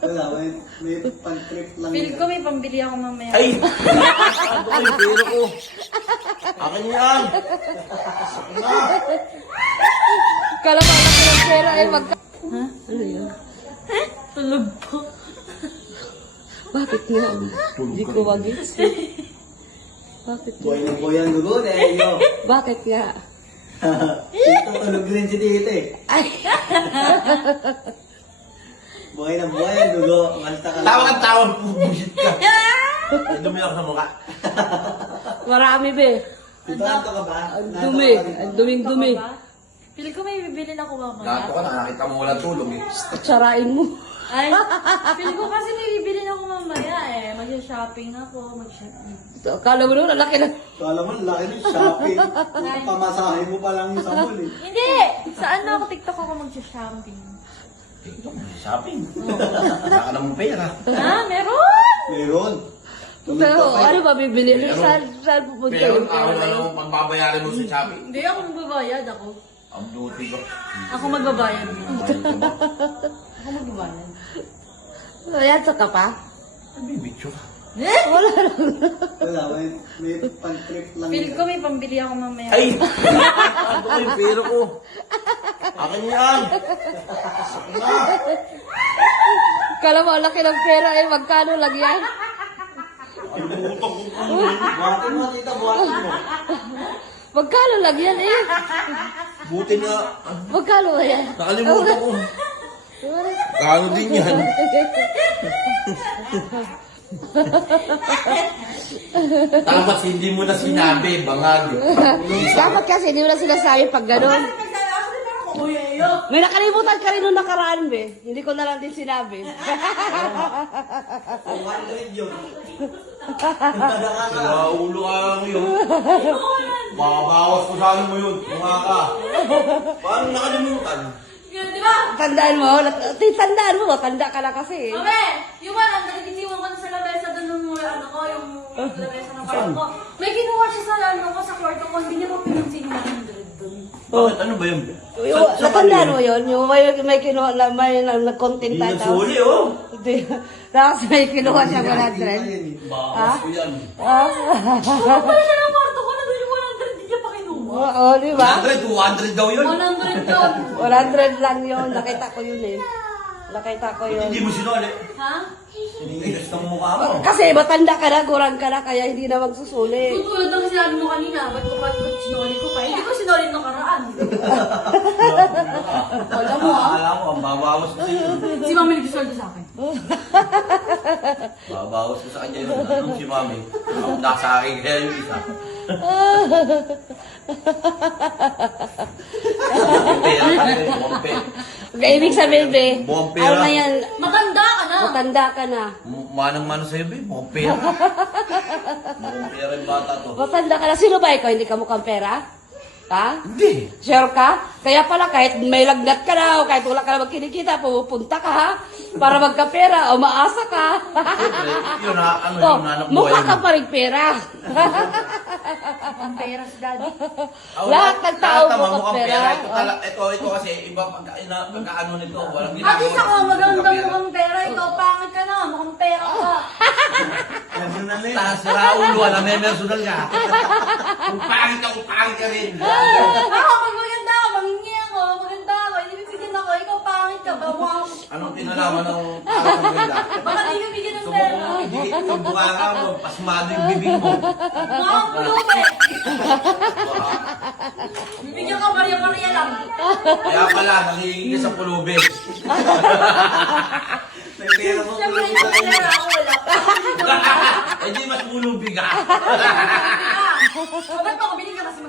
Wala, may pan-trip lang. Feel ko may pambili ako mamaya. Ay! Ano ko yung pera ko? Akin yan! Kala mo anak ko ng pera eh, magka... Ha? Ano yun? Tulog po. Bakit nga? Hindi ko wagis. Bakit nga? Buhay na buhay ang dugo, Nelio. Bakit nga? Ito, tulog rin si Tite. Ay! Buhay na buhay ang dugo. Malta ka lang. Tawag ang tawag, bullshit ka. Ay, dumi ako sa mukha. Marami be. Tutuhan ka ba? Ang dumi. Ang duming-dumi. Feel ko may bibili na ako mamaya. Nato ka, nakakita mo walang tulog eh. Tsarain mo. Ay, feel ko kasi may bibili na ako mamaya eh. Mag-shopping ako, mag-shopping. Kala mo naman, ang laki na. Kala mo, laki ng shopping. Pamasahe mo pa lang yung sa mall eh. Hindi! Saan na ako TikTok ako mag-shopping? TikTok, shopping. Wala ka namang pera. Ha? Meron! Meron. Pero ano ba bibili? Saan pupunta Pero yung ako pera na na yun? lang pagbabayaran mo sa shopping. Hindi ako magbabayad ako. Ang duty ko. Ako magbabayad. Ako magbabayad. Ayan, saka pa? Ang bibityo ka. Wala lang. Wala, may pan-trip lang. Feel ko may pambili ako mamaya. Ay! Ano ko yung pera ko? Akin yan! Kala mo, ang laki ng pera eh, magkano lang yan? Buhatin mo, tita, buhatin mo. Magkano lang yan eh? Buti nga. Magkano ba yan? Nakalimutan ko. Kano din yan? Dapat hindi mo na sinabi, bangag. Dapat kasi hindi mo na sinasabi pag gano'n. May nakalimutan ka rin nung nakaraan, be. Hindi ko na lang din sinabi. 100 yun. Sira ulo ka lang yun. Babawas ko sana mo yun. Mga ka. Paano nakalimutan? Yun, di ba? Tandaan mo, tandaan mo, tanda ka na kasi. Mame, yung 100, iniwan ko na sa lamesa doon nung ano ko, yung lamesa ng kwarto ko. May kinuha siya sa ano ko, sa kwarto ko, hindi niya mapinansin yung 100 doon. Bakit? Ano ba yun? Natandaan mo yun, yung may kinuha, may nag-content Hindi tayo. nagsuli, oh. Hindi. Tapos may kinuha siya 100. Bawas ko yan. Kapal siya ng kwarto ko, nandun yung 100, hindi niya pa kinuha. Oo, di ba? 100, 200 daw yun. 100 yun. 100 lang yun, nakita ko yun eh. Nakita ko yun. Hindi mo sinuli. Ha? Hinihilas ng mukha mo. Kasi matanda ka na, kurang ka na, kaya hindi na magsusuli. Tutulad ng sinabi mo kanina, ba't sinoli ko pa? Hindi ko sinoli nung nakaraan. Wala mo ah. Alam mo, ang babawas ko sa iyo. Si Mami nagsisoldo sa akin. Babawas ko sa kanya yun. Anong si Mami? Nasa akin kaya yung isa. Bompe. Ibig sabihin, be, Buwang ano pera. na yan, Matanda ka na. matanda ka na. Manang-mano sa'yo, be. Mukhang pera. Mukhang pera yung bata to. Matanda ka na. Sino ba ikaw? Hindi ka mukhang pera? Ha? Hindi. Sure ka? Kaya pala kahit may lagnat ka na o kahit wala ka na magkinikita, pupunta ka ha? Para magkapera o maasa ka. Siyempre, yun na, ano Oh, yun, anak mukha ka pa rin pera. Ang pera si Daddy. Lahat ng tao mukhang pera. Ito kasi, iba pagkaano nito. Walang At least ako, magandang pera. mukhang pera. Ikaw, pangit ka na. Mukhang pera ka. Personal eh. Taas na ulo, alam mo, personal ka. Kung pangit ka rin. Ako, pag maganda ako, mangingi ako, maganda ako, hindi bibigyan ako, ikaw pangit ka, bawang. Anong pinalaman ng tao ng ganda? Baka di ka bigyan ng pera. Yung buka ka mo, pasmado yung bibig mo. Mukhang pulubi. Bibigyan ka, Maria-Maria lang. Kaya pala, nangihingi ka sa pulubi. May pera mo. Siyempre, hindi ko pera ako, wala pa. Eh di mas pulubi ka. Ba't mo ako binigyan kasi